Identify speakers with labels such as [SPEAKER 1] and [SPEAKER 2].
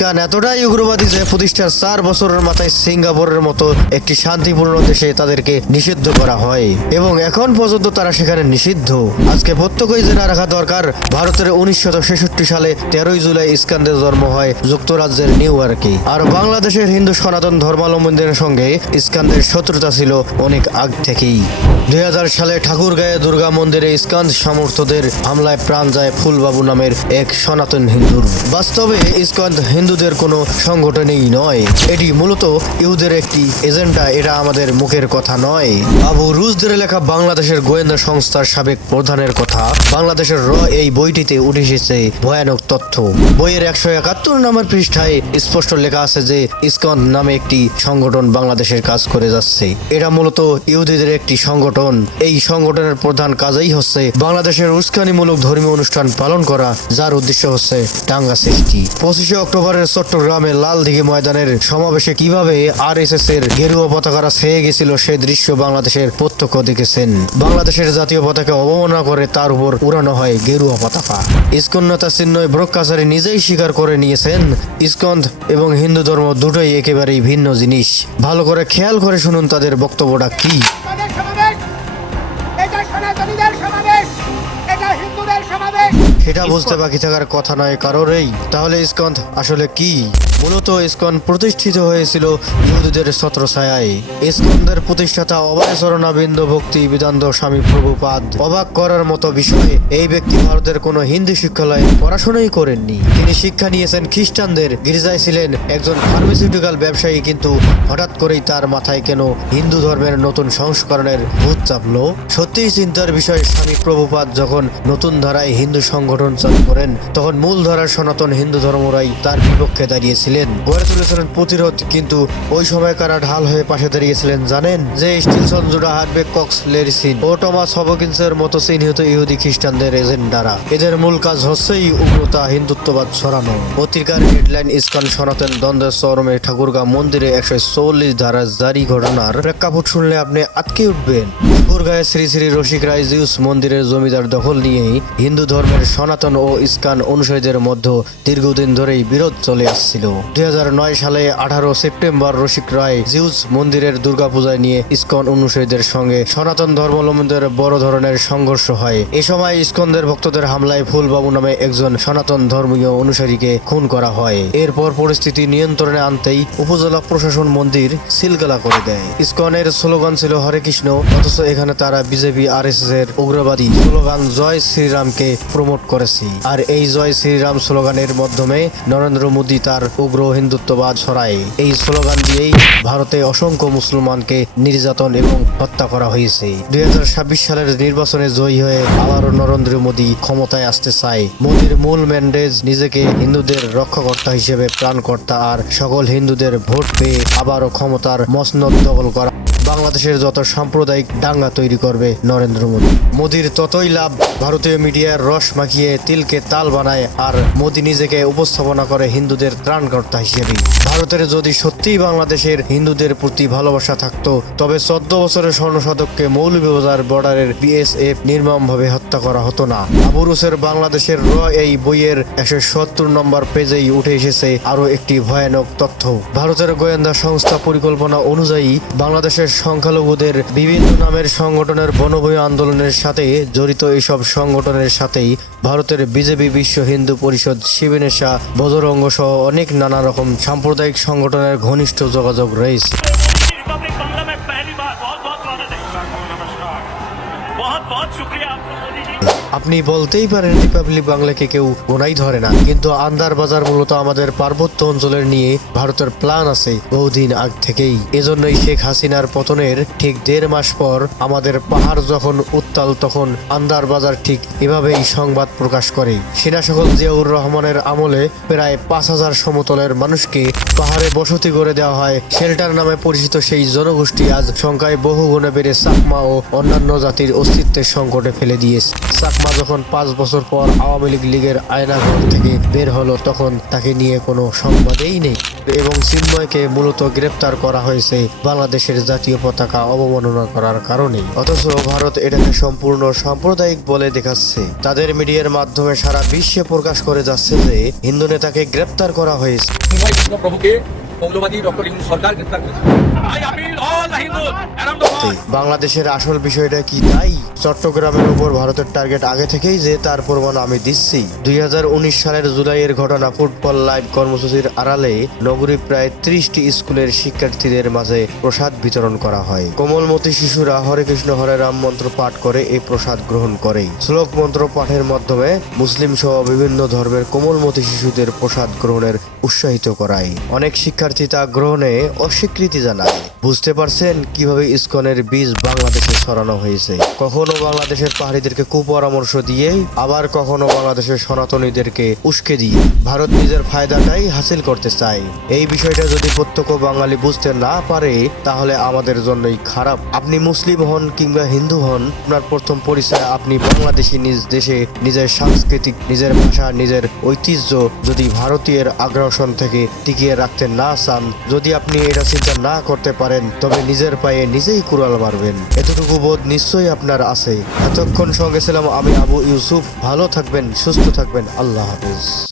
[SPEAKER 1] কারণ এতটাই উগ্রবাদী যে প্রতিষ্ঠার চার বছরের মাথায় সিঙ্গাপুরের মতো একটি শান্তিপূর্ণ দেশে তাদেরকে নিষিদ্ধ করা হয়। এবং এখন পর্যন্ত তারা সেখানে নিষিদ্ধ। আজকে প্রত্যেকেই জেনে রাখা দরকার, ভারতের উনিশশো ছেষট্টি সালে তেরোই জুলাই ইস্কান্দের জন্ম হয় যুক্তরাজ্যের নিউ ইয়র্কে। আর বাংলাদেশের হিন্দু সনাতন ধর্মাবলম্বীদের সঙ্গে ইস্কান্দের শত্রুতা ছিল অনেক আগ থেকেই। দুই হাজার সালে ঠাকুরগাঁয়ে দুর্গা মন্দিরে ইস্কান্দ সমর্থদের হামলায় প্রাণ যায় ফুলবাবু নামের এক সনাতন হিন্দুর। বাস্তবে ইস্কন্দ হিন্দুদের কোনো সংগঠনই নয়। এটি মূলত ইহুদের একটি এজেন্ডা, এটা আমাদের মুখের কথা নয়। আবু রুজদের লেখা বাংলাদেশের গোয়েন্দা সংস্থার সাবেক প্রধানের কথা। বাংলাদেশের র এই বইটিতে উঠে এসেছে ভয়ানক তথ্য। বইয়ের একশো একাত্তর নম্বর পৃষ্ঠায় স্পষ্ট লেখা আছে যে, ইসকন নামে একটি সংগঠন বাংলাদেশের কাজ করে যাচ্ছে। এটা মূলত ইহুদিদের একটি সংগঠন। এই সংগঠনের প্রধান কাজই হচ্ছে বাংলাদেশের উস্কানিমূলক ধর্মীয় অনুষ্ঠান পালন করা, যার উদ্দেশ্য হচ্ছে দাঙ্গা সৃষ্টি। পঁচিশে অক্টোবরের চট্টগ্রামে লালদিঘি ময়দানের সমাবেশে কীভাবে আর এর গেরুয়া পতাকারা ছেয়ে গেছিল সে দৃশ্য বাংলাদেশের প্রত্যক্ষ দেখেছেন। বাংলাদেশের জাতীয় পতাকা অবমাননা করে তার উপর উড়ানো হয় গেরুয়া পতাকা। ইস্কন্নতা চিহ্নই ব্রক্কাচারী নিজেই স্বীকার করে নিয়েছেন ইস্কন্দ এবং হিন্দু ধর্ম দুটোই একেবারেই ভিন্ন জিনিস। ভালো করে খেয়াল করে শুনুন তাদের বক্তব্যটা কি। সেটা বুঝতে বাকি থাকার কথা নয় কারোরই। তাহলে ইস্কন্ধ আসলে কি? মূলত ইস্কন প্রতিষ্ঠিত হয়েছিল ইহুদিদের ছত্রছায়ায়। ইস্কনদের প্রতিষ্ঠাতা অভয়চরণাবিন্দ ভক্তি বিদান্ত স্বামী প্রভুপাদ অবাক করার মতো বিষয়ে এই ব্যক্তি ভারতের কোনো হিন্দি শিক্ষালয়ে পড়াশোনাই করেননি। তিনি শিক্ষা নিয়েছেন খ্রিস্টানদের। গির্জায় ছিলেন একজন ফার্মাসিউটিক্যাল ব্যবসায়ী কিন্তু হঠাৎ করেই তার মাথায় কেন হিন্দু ধর্মের নতুন সংস্করণের ভূত চাপলো? সত্যিই চিন্তার বিষয়, স্বামী প্রভুপাদ যখন নতুন ধারায় হিন্দু সংগঠন চালু করেন, তখন মূল ধারার সনাতন হিন্দু ধর্মরাই তার বিপক্ষে দাঁড়িয়েছিলেন গড়ে তুলেছিলেন প্রতিরোধ, কিন্তু ওই সময় কারা ঢাল হয়ে পাশে দাঁড়িয়েছিলেন, জানেন? যে স্টিলসন জুডা হার্বে কক্স লেরিসিন ও টমাস হবকিন্সের মতো চিহ্নিত ইহুদি খ্রিস্টানদের এজেন্ডারা। এদের মূল কাজ হচ্ছেই উগ্রতা, হিন্দুত্ববাদ ছড়ানো। পত্রিকার হেডলাইন ইস্কন সনাতন দ্বন্দ্বের চরমে ঠাকুরগাঁ মন্দিরে একশো চল্লিশ ধারা জারি ঘটনার প্রেক্ষাপট শুনলে আপনি আটকে উঠবেন। ঠাকুরগাঁয়ে শ্রী শ্রী রসিক রায়জিউস মন্দিরের জমিদার দখল নিয়েই হিন্দু ধর্মের সনাতন ও ইস্কান অনুসারীদের মধ্যে দীর্ঘদিন ধরেই বিরোধ চলে আসছিল। দুই সালে আঠারো সেপ্টেম্বর রসিক রায় জিউস মন্দিরের দুর্গাপূজায় নিয়ে ইস্কন অনুসারীদের সঙ্গে সনাতন ধর্মাবলম্বীদের বড় ধরনের সংঘর্ষ হয়। এ সময় ইস্কনদের ভক্তদের হামলায় ফুলবাবু নামে একজন সনাতন ধর্মীয় অনুসারীকে খুন করা হয়। এরপর পরিস্থিতি নিয়ন্ত্রণে আনতেই উপজেলা প্রশাসন মন্দির সিলগালা করে দেয়। ইস্কনের স্লোগান ছিল হরে কৃষ্ণ, অথচ এখানে তারা বিজেপি আর এস এর উগ্রবাদী স্লোগান জয় শ্রীরামকে প্রমোট করেছে। আর এই জয় শ্রীরাম স্লোগানের মাধ্যমে নরেন্দ্র মোদী তার উগ্র হিন্দুত্ববাদ ছড়ায় এই স্লোগান দিয়েই ভারতে অসংখ্য মুসলমানকে নির্যাতন এবং হত্যা করা হয়েছে। দুই হাজার ছাব্বিশ সালের নির্বাচনে জয়ী হয়ে আবারও নরেন্দ্র মোদী ক্ষমতায় আসতে চায়। মোদীর মূল ম্যান্ডেজ নিজেকে হিন্দুদের রক্ষাকর্তা হিসেবে প্রাণকর্তা আর সকল হিন্দুদের ভোট পেয়ে আবারও ক্ষমতার মসনদ দখল করা বাংলাদেশের যত সাম্প্রদায়িক দাঙ্গা তৈরি করবে নরেন্দ্র মোদী। মোদীর ততই লাভ ভারতীয় মিডিয়ার রস মাখিয়ে তিলকে তাল বানায় আর মোদী নিজেকে উপস্থাপনা করে হিন্দুদের ত্রাণকর্তা হিসেবে। ভারতের যদি সত্যিই বাংলাদেশের হিন্দুদের প্রতি ভালোবাসা থাকতো, তবে চোদ্দ বছরের স্বর্ণ শতককে মৌলভীবাজার বর্ডারের বিএসএফ নির্মমভাবে হত্যা করা হতো না। আবুরুসের বাংলাদেশের র এই বইয়ের একশো সত্তর নম্বর পেজেই উঠে এসেছে আরও একটি ভয়ানক তথ্য। ভারতের গোয়েন্দা সংস্থা পরিকল্পনা অনুযায়ী বাংলাদেশের সংখ্যালঘুদের বিভিন্ন নামের সংগঠনের বনভূমি আন্দোলনের সাথে জড়িত এইসব সংগঠনের সাথেই ভারতের বিজেপি বিশ্ব হিন্দু পরিষদ শিবিনেশা, বজরঙ্গ সহ অনেক নানা রকম সাম্প্রদায়িক সংগঠনের ঘনিষ্ঠ যোগাযোগ রয়েছে। আপনি বলতেই পারেন রিপাবলিক বাংলাকে কেউ গোনাই ধরে না। কিন্তু আন্দার বাজার মূলত আমাদের পার্বত্য অঞ্চলের নিয়ে ভারতের প্ল্যান আছে বহুদিন আগ থেকেই। এজন্যই শেখ হাসিনার পতনের ঠিক দেড় মাস পর আমাদের পাহাড় যখন উত্তাল, তখন আন্দার বাজার ঠিক এভাবেই সংবাদ প্রকাশ করে। সেনা সকল জিয়াউর রহমানের আমলে প্রায় পাঁচ হাজার সমতলের মানুষকে পাহাড়ে বসতি গড়ে দেওয়া হয়। শেল্টার নামে পরিচিত সেই জনগোষ্ঠী আজ সংখ্যায় বহু গুণে বেড়ে চাকমা ও অন্যান্য জাতির অস্তিত্বের সংকটে ফেলে দিয়েছে। সাকমা আম্মা যখন পাঁচ বছর পর আওয়ামী লীগ লীগের আয়নাঘর থেকে বের হলো তখন তাকে নিয়ে কোনো সংবাদেই নেই। এবং চিন্ময়কে মূলত গ্রেপ্তার করা হয়েছে বাংলাদেশের জাতীয় পতাকা অবমাননা করার কারণে অথচ ভারত এটাকে সম্পূর্ণ সাম্প্রদায়িক বলে দেখাচ্ছে। তাদের মিডিয়ার মাধ্যমে সারা বিশ্বে প্রকাশ করে যাচ্ছে যে হিন্দু নেতাকে গ্রেপ্তার করা হয়েছে।
[SPEAKER 2] প্রভুকে মৌলবাদী ডক্টর সরকার গ্রেপ্তার করেছে।
[SPEAKER 3] World.
[SPEAKER 1] বাংলাদেশের আসল বিষয়টা কি তাই? চট্টগ্রামের উপর ভারতের টার্গেট আগে থেকেই যে তার প্রমাণ আমি দিচ্ছি। দুই সালের জুলাইয়ের ঘটনা ফুটবল লাইভ কর্মসূচির আড়ালে নগরী প্রায় ত্রিশটি স্কুলের শিক্ষার্থীদের মাঝে প্রসাদ বিতরণ করা হয়। কোমলমতি শিশুরা হরে কৃষ্ণ, হরে রাম মন্ত্র পাঠ করে এই প্রসাদ গ্রহণ করে শ্লোক মন্ত্র পাঠের মাধ্যমে মুসলিম সহ বিভিন্ন ধর্মের কোমলমতি শিশুদের প্রসাদ গ্রহণের উৎসাহিত করায় অনেক শিক্ষার্থী তা গ্রহণে অস্বীকৃতি জানায়। বুঝতে পারছেন কীভাবে ইসকনের বীজ বাংলাদেশে ছড়ানো হয়েছে। কখনো বাংলাদেশের পাহাড়িদেরকে কুপরামর্শ দিয়ে, আবার কখনো বাংলাদেশের সনাতনীদেরকে উস্কে দিয়ে। ভারত নিজের ফায়দাটাই হাসিল করতে চায়। এই বিষয়টা যদি প্রত্যক্ষ বাঙালি বুঝতে না পারে, তাহলে আমাদের জন্যই খারাপ। আপনি মুসলিম হন কিংবা হিন্দু হন, আপনার প্রথম পরিচয় আপনি বাংলাদেশি নিজ দেশে, নিজের সাংস্কৃতিক, নিজের ভাষা, নিজের ঐতিহ্য যদি ভারতীয়ের আগ্রাসন থেকে টিকিয়ে রাখতে না চান, যদি আপনি এটা চিন্তা না করতে পারেন, তবে নিজের পায়ে নিজেই কুড়াল মারবেন। এতটুকু বোধ নিশ্চয়ই আপনার আছে। এতক্ষণ সঙ্গে ছিলাম আমি আবু ইউসুফ। ভালো থাকবেন, সুস্থ থাকবেন। আল্লাহ হাফিজ।